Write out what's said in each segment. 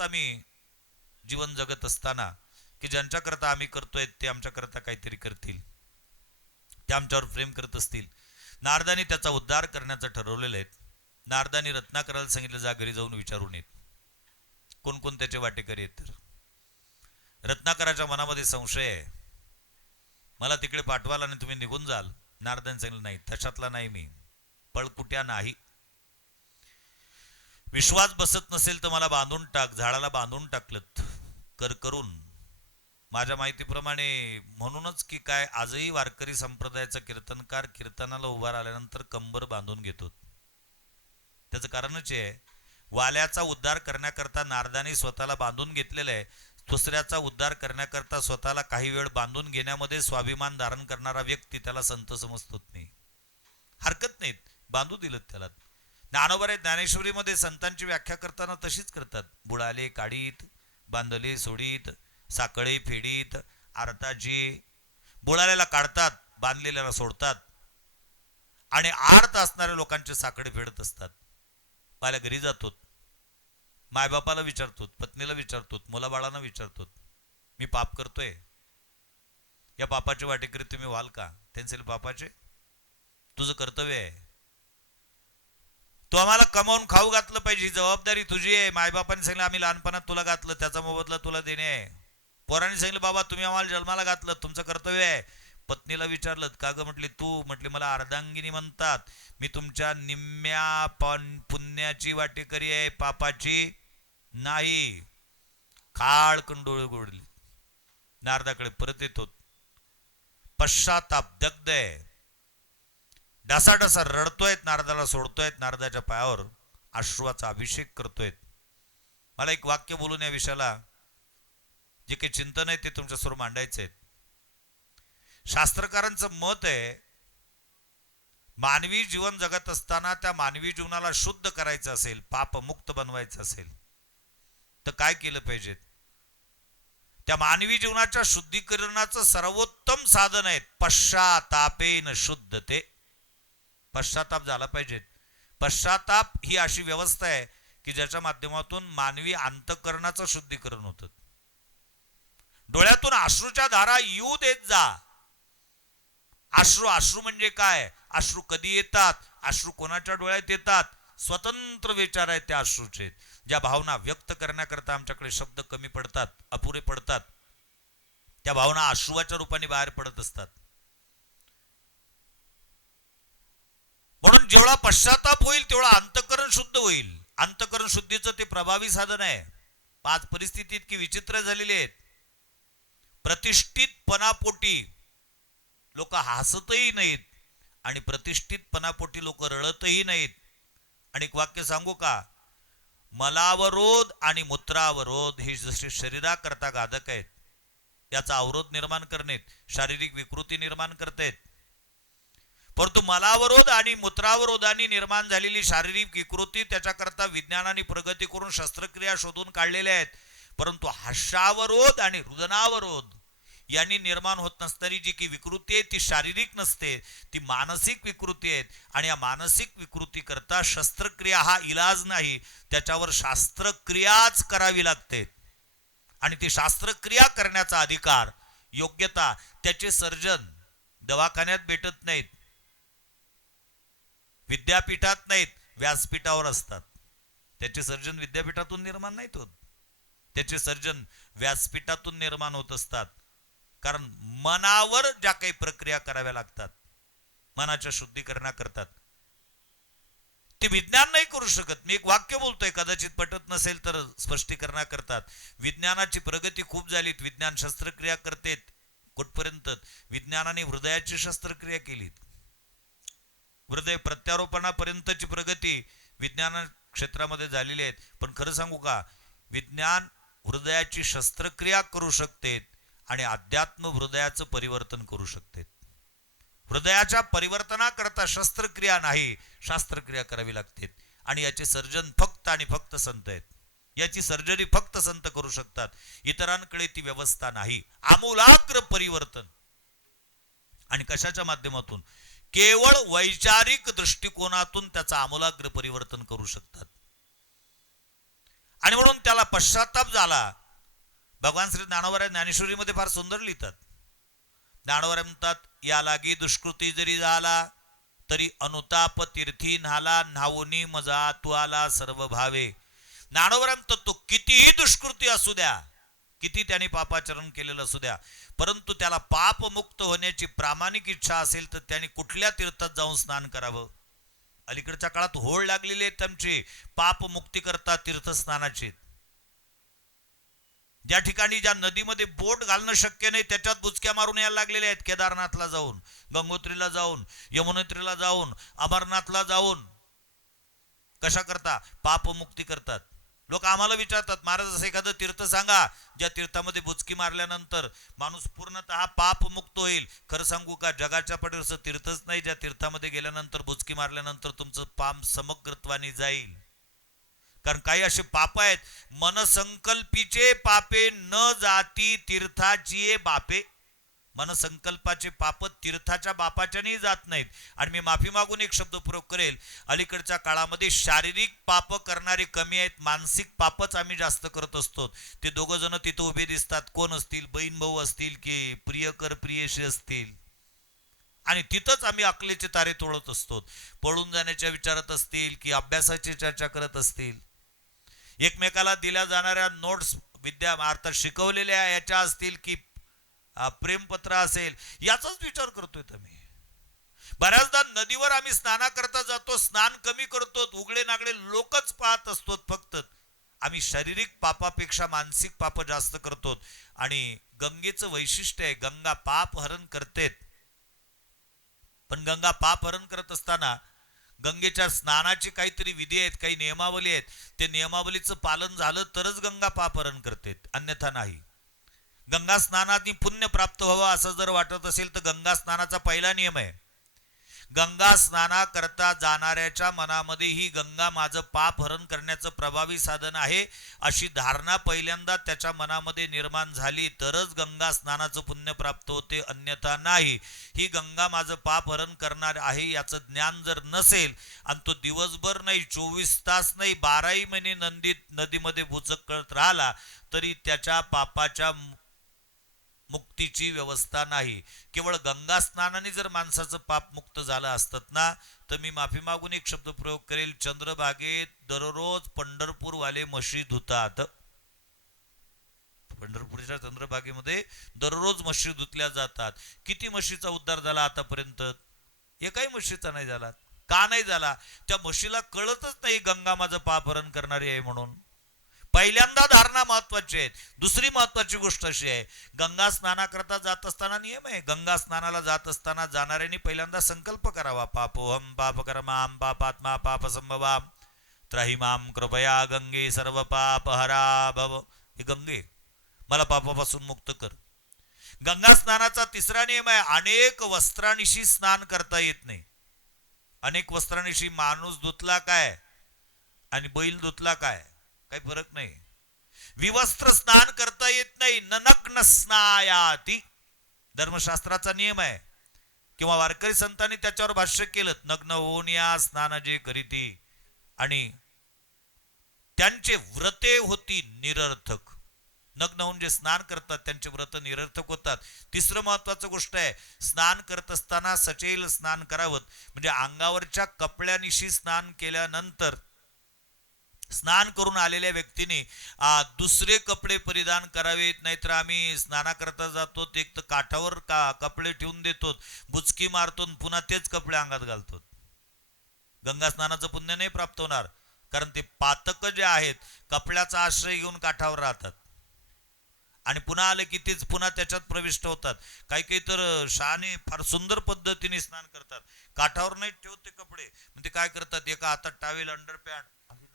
आहोत आम्ही जीवन जगत असताना की ज्यांच्याकरता आम्ही करतोय ते आमच्याकरता काहीतरी करतील. ते आमच्यावर प्रेम करत असतील. नारदानी त्याचा उद्धार करण्याचं ठरवलेलं आहे. नारदानी रत्नाकराला सांगितलं जा घरी जाऊन विचारून येत कोण कोण त्याचे वाटेकरी आहेत तर? रत्नाकराच्या मनामध्ये संशय आहे. मला तिकडे पाठवाल आणि तुम्ही निघून जाल. नारदाने सांगितलं नाही तशातला नाही मी. पळकुट्या नाही विश्वास बसत नसेल तर मला बांधून टाक झाडाला बांधून टाकलं कर करून. माझ्या माहितीप्रमाणे म्हणूनच की काय आजही वारकरी संप्रदायाचा कीर्तनकार कीर्तनाला उभा राहिल्यानंतर कंबर बांधून घेतो. त्याचं कारणच आहे वाल्याचा उद्धार करण्याकरता नारदाने स्वतःला बांधून घेतलेलं आहे दुसऱ्याचा उद्धार करण्याकरता स्वतःला काही वेळ बांधून घेण्यामध्ये स्वाभिमान धारण करणारा व्यक्ती त्याला संत समजतोच नाही. हरकत नाहीत बांधू दिलं त्याला. ज्ञानोबर ज्ञानेश्वरीमध्ये संतांची व्याख्या करताना तशीच करतात. बुडाले काढीत बांधले सोडीत साकळे फेडीत आरताजी बुडालेला काढतात बांधलेल्याला सोडतात. आणि आर्त असणाऱ्या लोकांचे साकडे फेडत असतात. पाहिल्या घरी जातो मायबापाला विचारतो पत्नीला विचारतो मुलाबाळांना विचारतो मी पाप करतोय. या पापाचे वाटेकरी तुम्ही व्हाल का? त्यांचे पापाचे तुझं कर्तव्य आहे. तू आम्हाला कमावून खाऊ घातलं पाहिजे. जबाबदारी तुझी आहे. मायबापाने सांगितलं आम्ही लहानपणात तुला घातलं त्याचा मोबदला तुला देणे आहे. पोरांनी सांगितलं बाबा तुम्ही आम्हाला जन्माला घातलं तुमचं कर्तव्य आहे. पत्नीला विचारलं का ग? म्हटली तू म्हटली मला अर्धांगिनी म्हणतात. मी तुमच्या निम्म्या पण पुण्याची वाटेकरी आहे पापाची नाही. खाळ कंडोळ गोडली नारदाकडे परत येतो. पश्चाताप दग्ध आहे डसाडसा रडतोयत नारदाला सोडतोयत नारदाच्या पायावर अश्वाचा अभिषेक करतोयत. मला एक वाक्य बोलून या विषयाला जे काही चिंतन आहे ते तुमच्यासमोर मांडायचे आहेत शास्त्रकारांचं मत आहे मानवी जीवन जगत असताना त्या मानवी जीवनाला शुद्ध करायचं असेल पापमुक्त बनवायचं असेल तर काय केलं पाहिजे? त्या मानवी जीवनाच्या शुद्धीकरणाचं सर्वोत्तम साधन आहे पश्चातापेन शुद्ध ते पश्चाताप झाला पाहिजे पश्चाताप ही अशी व्यवस्था आहे की ज्याच्या माध्यमातून मानवी अंतकरणाचं शुद्धीकरण होतं. डोळ्यातून अश्रूच्या धारा येऊ देत जा. अश्रू अश्रू म्हणजे काय? अश्रू कधी येतात? अश्रू कोणाच्या डोळ्यात येतात? स्वतंत्र विचार आहेत त्या अश्रूचे. ज्या भावना व्यक्त करण्याकरता आमच्याकडे शब्द कमी पडतात अपुरे पडतात. त्या भावना अश्रुवाच्या रूपाने बाहेर पडत असतात. म्हणून जेवढा पश्चाताप होईल तेवढा अंतकरण शुद्ध होईल. अंतकरण शुद्धीचं ते प्रभावी साधन आहे. पाच परिस्थिती इतकी विचित्र झालेली आहेत. प्रतिष्ठितपणापोटी लोक हसतही नाहीत आणि प्रतिष्ठितपणापोटी लोक रडतही नाहीत. आणि एक वाक्य सांगू का? मलावरोध आणि मूत्रावरोध हे जसे शरीराकरता घातक आहेत. याचा अवरोध निर्माण करणे शारीरिक विकृती निर्माण करतायत परंतु मलावरोध आणि मूत्रावरोधाने निर्माण झालेली शारीरिक विकृती त्याच्याकरता विज्ञानाने प्रगती करून शस्त्रक्रिया शोधून काढलेल्या आहेत. परंतु हर्षावरोध आणि रुदनावरोध यांनी निर्माण होत नसणारी जी की विकृती आहे ती शारीरिक नसते ती मानसिक विकृती आहेत. आणि या मानसिक विकृतीकरता शस्त्रक्रिया हा इलाज नाही त्याच्यावर शास्त्रक्रियाच करावी लागते. आणि ती शास्त्रक्रिया करण्याचा अधिकार योग्यता त्याचे सर्जन दवाखान्यात भेटत नाहीत. विद्यापीठात नाहीत व्यासपीठावर असतात. त्याचे सर्जन विद्यापीठातून निर्माण नाहीत होत. त्याचे सर्जन व्यासपीठातून निर्माण होत असतात. कारण मनावर ज्या काही प्रक्रिया कराव्या लागतात मनाच्या शुद्धीकरणा करतात. ते विज्ञान नाही करू शकत. मी एक वाक्य बोलतोय कदाचित पटत नसेल तर स्पष्टीकरणा करतात. विज्ञानाची प्रगती खूप झालीत. विज्ञान शस्त्रक्रिया करतेत. कुठपर्यंत? विज्ञानाने हृदयाची शस्त्रक्रिया केलीत. हृदय प्रत्यारोपणापर्यंतची प्रगती विज्ञान क्षेत्रामध्ये झालेली आहेत. पण खरं सांगू का? विज्ञान हृदयाची शस्त्रक्रिया करू शकते आणि अध्यात्म हृदयाचं परिवर्तन करू शकते. हृदयाच्या परिवर्तनाकरता शस्त्रक्रिया नाही शास्त्रक्रिया करावी लागते. आणि याचे सर्जन फक्त आणि फक्त संत आहेत. याची सर्जरी फक्त संत करू शकतात. इतरांकडे ती व्यवस्था नाही. आमूलाग्र परिवर्तन. आणि कशाच्या माध्यमातून? केवळ वैचारिक दृष्टिकोनातून त्याचं आमूलाग्र परिवर्तन करू शकतात. आणि म्हणून त्याला पश्चाताप झाला. भगवान श्री ज्ञानोबा ज्ञानेश्वरीमध्ये फार सुंदर लिहितात. ज्ञानोबा म्हणतात या लागी दुष्कृती जरी झाला तरी अनुताप तीर्थी न्हाला न्हावोनी मजा तू आला सर्व भावे. ज्ञानोबा म्हणतात तो कितीही दुष्कृती असू द्या किती त्याने पापाचरण केलेलं असू द्या. परंतु त्याला पापमुक्त होण्याची प्रामाणिक इच्छा असेल तर त्याने कुठल्या तीर्थात जाऊन स्नान करावं? अलीकडच्या काळात होळ लागलेली आहेत त्यांची पाप मुक्ती करता तीर्थस्नानाची. ज्या ठिकाणी ज्या नदीमध्ये बोट घालणं शक्य नाही त्याच्यात बुचक्या मारून यायला लागलेल्या आहेत केदारनाथला जाऊन गंगोत्रीला जाऊन यमुनोत्रीला जाऊन अमरनाथला जाऊन. कशा करता पापमुक्ती करतात. लोक आम्हाला विचारतात महाराज असं एखादं तीर्थ सांगा. ज्या तीर्थामध्ये बुचकी मारल्यानंतर माणूस पूर्णतः पापमुक्त होईल. खरं सांगू का जगाच्या पडीवरचं तीर्थच नाही ज्या तीर्थामध्ये गेल्यानंतर बुचकी मारल्यानंतर तुमचं पाप समग्रत्वाने जाईल. कारण काही असे पाप आहेत मनसंकल्पीचे पापे न जाती तीर्थाची बापे मनसंकल्पाचे पाप तीर्थाच्या बापाच्यानेही जात नाहीत. आणि मी माफी मागून एक शब्द प्रयोग करेल. अलीकडच्या काळामध्ये शारीरिक पाप करणारे कमी आहेत मानसिक पापच आम्ही जास्त करत असतो. ते दोघं जण तिथं उभे दिसतात. कोण असतील? बहीण भाऊ असतील की प्रियकर प्रियशी असतील? आणि तिथंच आम्ही अकलेचे तारे तोडत असतो. पळून जाण्याच्या विचारत असतील की अभ्यासाची चर्चा करत असतील? एकमेकाला दिल्या जाणाऱ्या नोट्स विद्या अर्थात शिकवलेल्या याच्या असतील की प्रेमपत्र असेल याचाच विचार करतोय तुम्ही बऱ्याचदा नदीवर आम्ही स्नाना करता जातो स्नान कमी करतो उघडे नागडे लोकच पाहत असतो फक्त. आम्ही शारीरिक पापापेक्षा मानसिक पाप जास्त करतो आणि गंगेचं वैशिष्ट्य आहे गंगा पाप हरण करतेत. पण गंगा पाप हरण करत असताना गंगेच्या स्नानाची काहीतरी विधी आहेत काही नियमावली आहेत. ते नियमावलीचं पालन झालं तरच गंगा पापहरण करते अन्यथा नाही. गंगा स्नानाने पुण्य प्राप्त व्हावं असं जर वाटत असेल तर गंगा स्नानाचा पहिला नियम आहे. गंगा स्नाना करता जाणाऱ्याच्या मनामध्ये ही गंगा माझं पाप हरण करण्याचं प्रभावी साधन आहे अशी धारणा पहिल्यांदा त्याच्या मनामध्ये निर्माण झाली तरच गंगा स्नानाचं पुण्य प्राप्त होते अन्यथा नाही. ही गंगा माझं पाप हरण करणार आहे याचं ज्ञान जर नसेल आणि तो दिवसभर नाही चोवीस तास नाही बाराही महिने नंदीत नदीमध्ये भुचक कळत राहिला तरी त्याच्या पापाच्या मुक्तीची व्यवस्था नाही. केवळ गंगा स्नानाने जर माणसाचं पाप मुक्त झालं असतात ना तर मी माफी मागून एक शब्द प्रयोग करेल. चंद्रभागेत दररोज पंढरपूरवाले म्हशी धुतात. पंढरपूरच्या चंद्रभागेमध्ये दररोज म्हशी धुतल्या जातात. किती म्हशीचा उद्धार झाला आतापर्यंत? एकाही म्हशीचा नाही झाला. का नाही झाला? त्या म्हशीला कळतच नाही गंगा माझं पापहरण करणारी आहे म्हणून. पहिल्यांदा धारणा महत्वाची आहे. दुसरी महत्वाची गोष्ट अशी आहे गंगा स्नानाकरता जात असताना नियम आहे. गंगा स्नानाला जात असताना जाणाऱ्यांनी पहिल्यांदा संकल्प करावा. पापोहम पापकर्माम पापात्मा पाप संभवाम त्राहिमाम कृपया गंगे सर्व पाप हरा भव. हे गंगे मला पापापासून मुक्त कर. गंगा स्नानाचा तिसरा नियम आहे अनेक वस्त्रांशी स्नान करता येत नाही. अनेक वस्त्रांशी माणूस धुतला काय? आणि बैल धुतला काय? काही फरक नाही. विवस्त्र स्नान करता येत नाही. ननग्न स्नायाती. धर्मशास्त्राचा नियम आहे. किंवा वारकरी संतांनी त्याच्यावर भाष्य केलं नग्न होऊन या स्नान जे करीती. आणि त्यांचे व्रते होती निरर्थक. नग्न होऊन जे स्नान करतात त्यांचे व्रत निरर्थक होतात. तिसरं महत्वाचं गोष्ट आहे स्नान करत असताना सचेल स्नान करावं. म्हणजे अंगावरच्या कपड्यानिशी स्नान केल्यानंतर स्नान करून आलेल्या व्यक्तीने दुसरे कपडे परिधान करावेत नाहीतर आम्ही स्नानाकरता जातो एक तर काठावर का कपडे ठेवून देतो बुचकी मारतो पुन्हा तेच कपडे अंगात घालतो गंगा स्नानाचं पुण्य नाही प्राप्त होणार कारण ते पातक जे आहेत कपड्याचा आश्रय घेऊन काठावर राहतात. आणि पुन्हा आले की तेच पुन्हा त्याच्यात प्रविष्ट होतात. काही काही तर शहाणे फार सुंदर पद्धतीने स्नान करतात. काठावर नाही ठेवते कपडे. म्हणजे काय करतात? एका हातात टावेल अंडर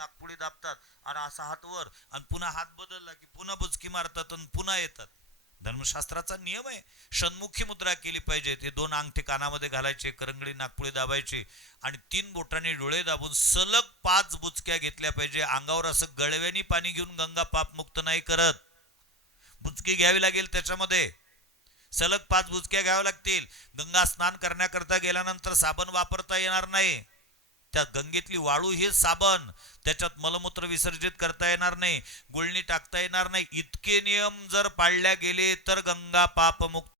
नागपुडी दाबतात आणि असा हात वर आणि पुन्हा हात बदलला की पुन्हा बुचकी मारतात आणि पुन्हा येतात. धर्मशास्त्राचा नियम आहे. षणमुखी मुद्रा केली पाहिजे. ते दोन अंगठे कानामध्ये घालायचे करंगडी नागपुडी दाबायचे आणि तीन बोटाने डोळे दाबून सलग पाच बुचक्या घेतल्या पाहिजे. अंगावर असं गळव्यानी पाणी घेऊन गंगा पाप मुक्त नाही करत. बुचकी घ्यावी लागेल त्याच्यामध्ये. सलग पाच बुचक्या घ्याव्या लागतील. गंगा स्नान करण्याकरता गेल्यानंतर साबण वापरता येणार नाही. त्या गंगेतली वाळू हे साबण. त्याच्यात मलमूत्र विसर्जित करता येणार नाही गुळणी टाकता येणार नाही. इतके नियम जर पाळल्या गेले तर गंगा पापमुक्त